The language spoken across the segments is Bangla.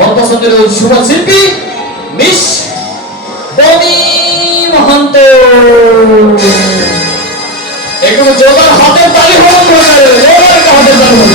মন্তসন্দের শুভ শিল্পী মিস বনি মহন্ত। একটু জোগাড় হাতের তালি হোক, হাতের তালি হোক।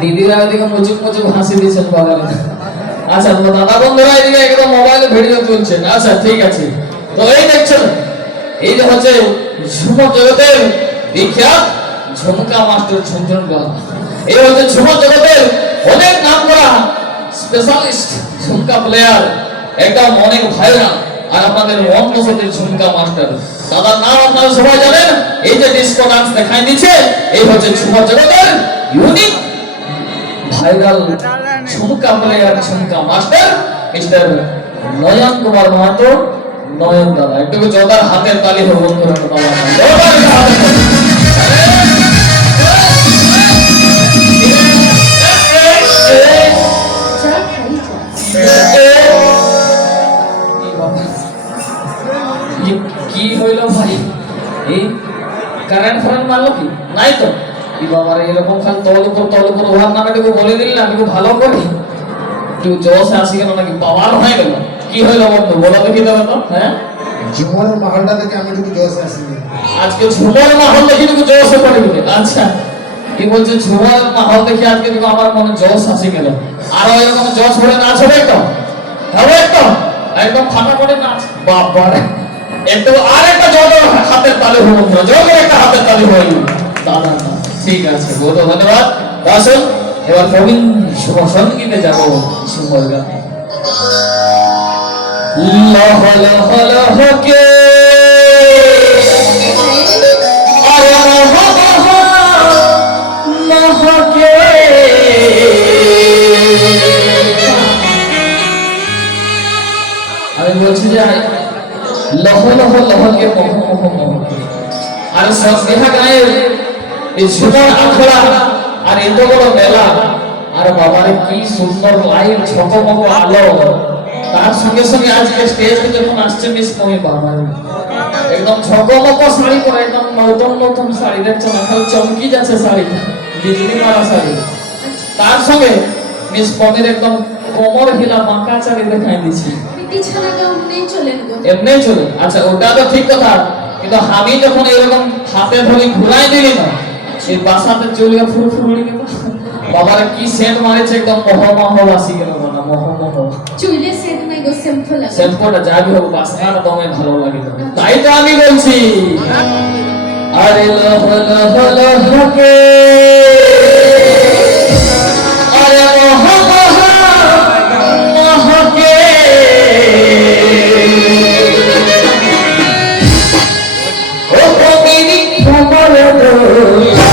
দিদিরা ওদিকে মুচুক মুচুক হাসি দিচ্ছেন বাগানে। আচ্ছা দাদা বন্ধুরা এদিকে একদম মোবাইলে ভিডিও তুলছেন। আচ্ছা ঠিক আছে, তো এই দেখছেন এই যে হচ্ছে ঝুমুর জগতের বিখ্যাত ঝুমকা মাস্টার ঝুমঝুম গান। এই হচ্ছে ঝুমুর জগতের অনেক নাম করা স্পেশালিস্ট ঝুমকা প্লেয়ার, একদম অনেক ভাইরা আর আপনাদের মন পছন্দের ঝুমকা মাস্টার। দাদার নাম আপনারা সবাই জানেন। এই যে ডিস্কো ডান্স দেখাই দিচ্ছে, এই হচ্ছে ঝুমুর জগতের ইউনিক ভাইরাল ঝুমকা প্লেয়ার ঝুমকা মাস্টার মিস্টার নয়ন কুমার মাহাতো। নয়ন দাদা একটু জোরদার হাতের তালি হোক বন্ধুরা, কি হইল ভাই? এই কারেন্ট ফারেন্ট মারলো কি নাই তো? কি বাবা এরকম খালি তল উপর ওভার নামে একটু বলে দিল না, একটু ভালো করে একটু জোশ আসি গেল নাকি পাওয়ার হয়ে গেল? কি হইল বন্ধু বলো দেখি দেবে তো? হ্যাঁ ঝুমর মাহলটা দেখে আমি একটু জোশ আসিনি আজকে। ঝুমর মাহল দেখি একটু জোশ করে দিবে। আচ্ছা কি বলছে ঝুমর মাহল দেখি আজকে দেখো আমার মনে জোশ আসি গেল। আরো এরকম জোশ হলে নাচ হবে একদম, হবে একদম একদম ফাটাফাটি নাচ। বাবা একটু আর একটা জোর হাতের তালি হলো, জোর একটা হাতের তালি হইল দাদা। ঠিক আছে, বহুত ধন্যবাদ। আসুন এবার প্রবীণ শুভ সঙ্গীতে যাব। সুন্দর গান লহ লহ লহ কে আরে লহ লহ লহ কে আমি বলছি যে লহ লহ লহ কে মহ মহ মহ কে। আর সব দেখা গায়ে এই ঝুমর আখড়া আর এত বড় মেলা, আর বাবারে কি সুন্দর লাইট ঝকমক আলো, তার সঙ্গে সঙ্গে আজকে স্টেজে যখন আসছে মিস মমি বাবা একদম ঝকমক শাড়ি পরে, একদম নতুন নতুন শাড়ি দেখছো না, খালি চমকি যাচ্ছে শাড়িটা, বিজলি মারা শাড়ি। তার সঙ্গে মিস মমির একদম কোমর হিলা বাঁকা শাড়ি দেখাই দিচ্ছি। এমনি চলে। আচ্ছা ওটা তো ঠিক কথা, কিন্তু আমি যখন এরকম হাতে ধরে ঘুরাই দিলি না, সেই বাসাতে চলে ফুল ফুল গেল। বাবার কি সেন্ট মারেছে, একদম মহ আসি গেল না, মহ চুইলে সেন্ট নাই গো, সিম্পল আছে। সিম্পলটা যাবি হোক, বাসনাটা দমে ভালো লাগে। তাই তো আমি বলছি আরে লহ লহ লহ কে আরে মহ মহ মহ কে ও কবিরি খবর দোলা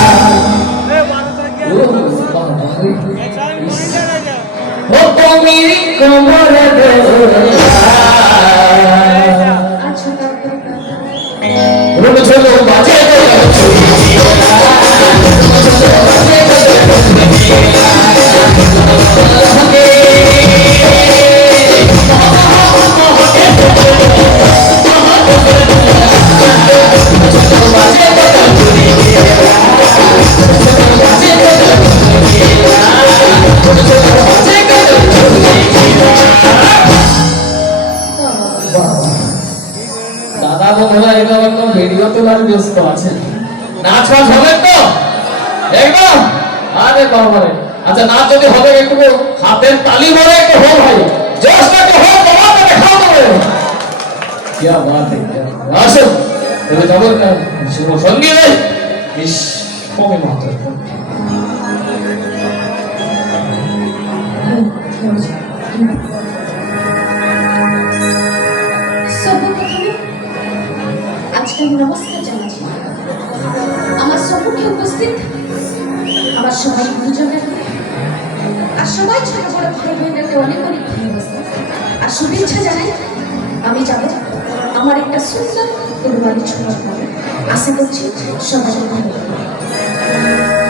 ও কবিরি খবর দোলা। আচ্ছা তারপর রুম চলো বাজে দাদা বন্ধুরা একদম ভিডিও তোলার ব্যস্ত আছেন। নাচ ফাচ হবে তো একদম? আরে বাবারে আচ্ছা নাচ যদি হবে একটু হাতের তালি মারে একটু হোক ভাই, জোশটা একটু হোক, তোমাকে দেখাও তবে। কি বাত है, আসুন তবে যাবো শুভ সঙ্গীত ইস কমে মাত্র সর্বপ্রথমে আজকে আমি নমস্কার জানাচ্ছি আমার সম্মুখে উপস্থিত আমার সবাই গুরুজনের আর সবাই ছোট বড় ভাই বোনদেরকে অনেক অনেক ধন্যবাদ আর শুভেচ্ছা জানাই। আমি যাব আমার একটা সুন্দর কুরবানি ছোট আশা করছি সবাই ভালো